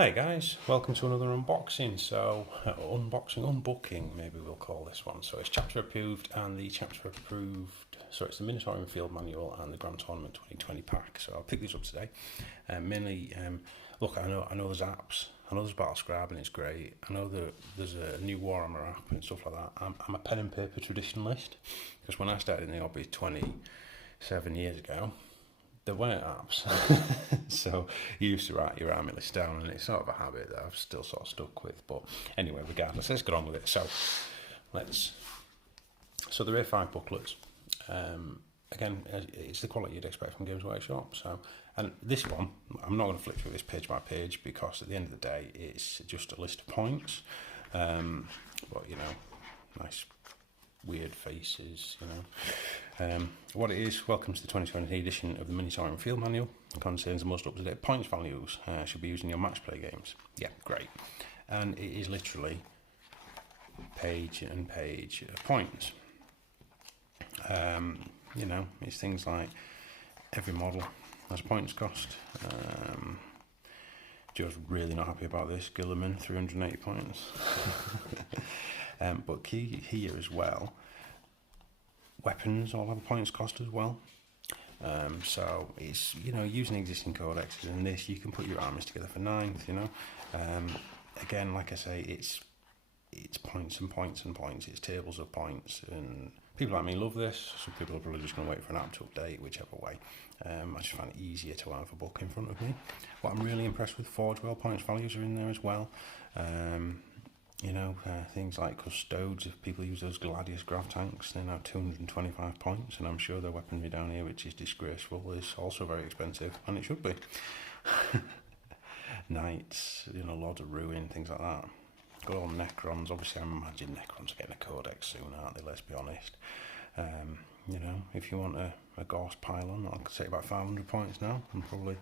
Hey guys, welcome to another unboxing. Unbooking, maybe we'll call this one. So it's chapter approved and the chapter approved. So it's the Minotaur Field Manual and the Grand Tournament 2020 pack. So I'll pick these up today. Mainly, look, I know there's apps. I know there's Battlescribe and it's great. I know that there's a new Warhammer app and stuff like that. I'm a pen and paper traditionalist because when I started in the hobby 27 years ago, there weren't apps. So you used to write your army list down, and it's sort of a habit that I've still sort of stuck with. But anyway, regardless, let's get on with it. So there are 5 booklets. Again, it's the quality you'd expect from Games Workshop. So, and this one, I'm not going to flip through this page by page because at the end of the day, it's just a list of points. But nice weird faces, what it is, welcome to the 2020 edition of the Minotaur Field Manual. It contains the most up-to-date points values, should be used in your match play games. Yeah, great. And it is literally page and page of points. It's things like every model has a points cost. Joe's really not happy about this. Gilliman, 380 points. But key here as well, weapons all have a points cost as well. So it's, using existing codexes and this, you can put your armies together for 9th, Again, like I say, it's points and points and points. It's tables of points, and people like me love this. Some people are probably just going to wait for an app to update, whichever way. I just find it easier to have a book in front of me. What I'm really impressed with, Forge World points values are in there as well. Things like custodes, if people use those Gladius grav tanks, they're now 225 points, and I'm sure their weaponry down here, which is disgraceful, is also very expensive, and it should be. Knights, Lord of Ruin, things like that. Good old Necrons, obviously I imagine Necrons are getting a codex soon, aren't they, let's be honest. If you want a Gorse pylon, I'll say about 500 points now, and probably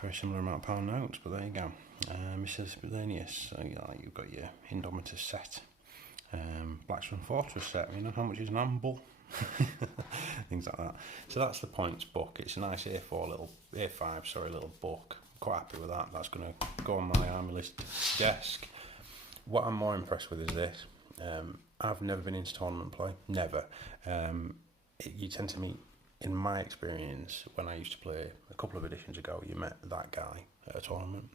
very similar amount of pound notes, but there you go. Mrs. Billenius, you've got your Indomitus set, Blackstone Fortress set, how much is an Amble? Things like that. So that's the points book. It's a nice A5 little book. Quite happy with that. That's going to go on my army list desk. What I'm more impressed with is this. I've never been into tournament play, never. You tend to meet, in my experience, when I used to play a couple of editions ago, you met that guy at a tournament.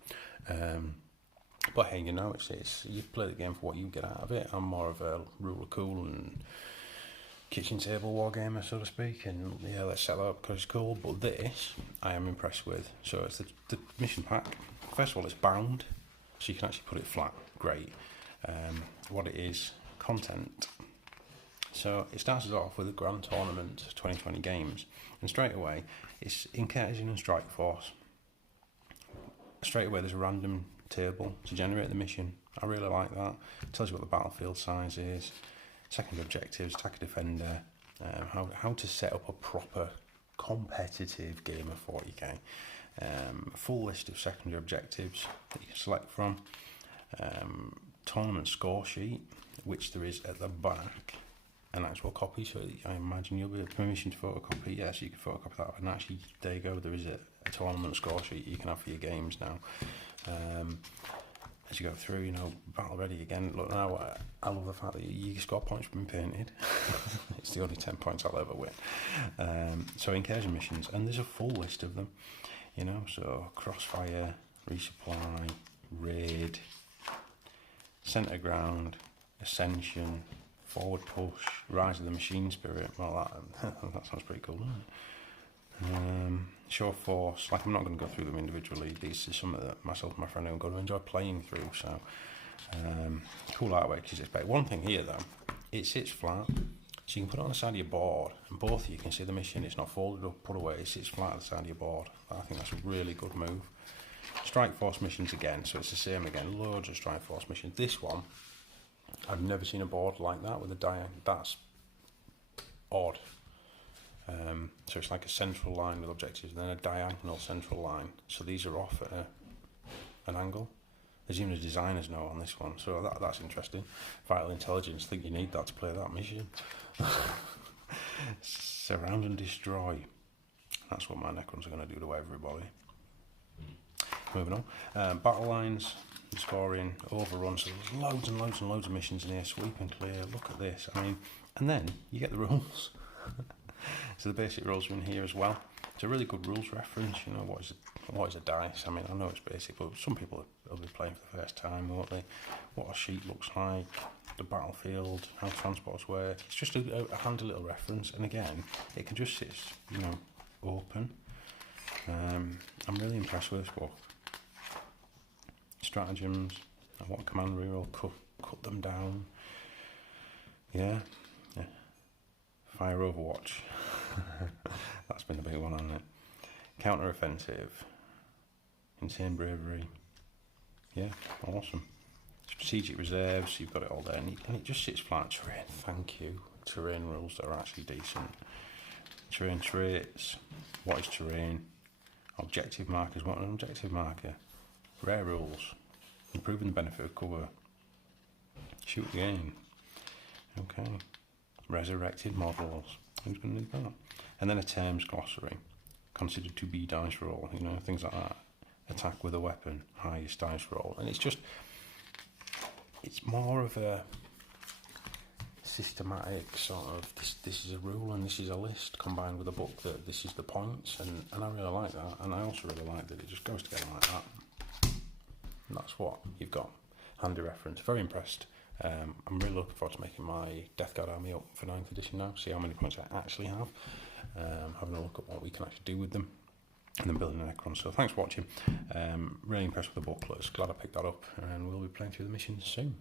But hey, it's you play the game for what you get out of it. I'm more of a ruler cool and kitchen table war gamer, so to speak, and yeah, let's set that up because it's cool. But this, I am impressed with. So it's the mission pack. First of all, it's bound, so you can actually put it flat. Great. What it is, content. So it starts us off with the Grand Tournament 2020 games, and straight away it's Incursion and Strike Force. Straight away there's a random table to generate the mission. I really like that. It tells you what the battlefield size is, secondary objectives, attacker defender, how to set up a proper competitive game of 40k. A full list of secondary objectives that you can select from. Tournament score sheet, which there is at the back, an actual copy, so I imagine you'll be permission to photocopy. Yes, you can photocopy that, and actually there you go, there is a tournament score sheet you can have for your games now. As you go through, battle ready again. Look, now I love the fact that you score points from being painted. It's the only 10 points I'll ever win. So incursion missions, and there's a full list of them, so Crossfire, Resupply, Raid, Centre Ground, Ascension, Forward Push, Rise of the Machine Spirit. Well, that sounds pretty cool, doesn't it? Show Force, I'm not going to go through them individually. These are some that myself and my friend are going to enjoy playing through. So, cool artwork as expect. One thing here though, it sits flat, so you can put it on the side of your board, and both of you can see the mission. It's not folded up, put away. It sits flat at the side of your board. I think that's a really good move. Strike Force missions again, so it's the same again. Loads of Strike Force missions. This one, I've never seen a board like that with a diagonal. That's odd. So it's like a central line with objectives, and then a diagonal central line. So these are off at an angle. There's even a designer's note on this one, so that's interesting. Vital Intelligence, think you need that to play that mission. Surround and Destroy. That's what my Necrons are going to do to everybody. moving on. Battle lines, scoring, overrun. So there's loads and loads and loads of missions in here. Sweep and clear. Look at this. I mean, and then you get the rules. So the basic rules are in here as well. It's a really good rules reference. You know, what is a dice? I mean, I know it's basic, but some people will be playing for the first time, won't they? What a sheet looks like, the battlefield, how transports work. It's just a handy little reference, and again, it can just sit, you know, open. I'm really impressed with this book. Stratagems, what command reroll, cut them down. Yeah. Fire Overwatch. That's been a big one, hasn't it? Counter offensive. Insane bravery. Yeah, awesome. Strategic reserves, you've got it all there. And it just sits flat. Terrain, thank you. Terrain rules that are actually decent. Terrain traits. What is terrain? Objective markers. What an objective marker? Rare rules. Improving the benefit of cover. Shoot the game. Okay. Resurrected models. Who's going to do that? And then a terms glossary. Considered to be dice roll. You know, things like that. Attack with a weapon. Highest dice roll. And it's more of a systematic sort of, this is a rule and this is a list, combined with a book that this is the points. And I really like that. And I also really like that it just goes together like that. And that's what you've got. Handy reference. Very impressed. I'm really looking forward to making my Death Guard army up for 9th edition now, see how many points I actually have, having a look at what we can actually do with them, and then building a Necron. So thanks for watching. Really impressed with the booklets, glad I picked that up, and we'll be playing through the missions soon.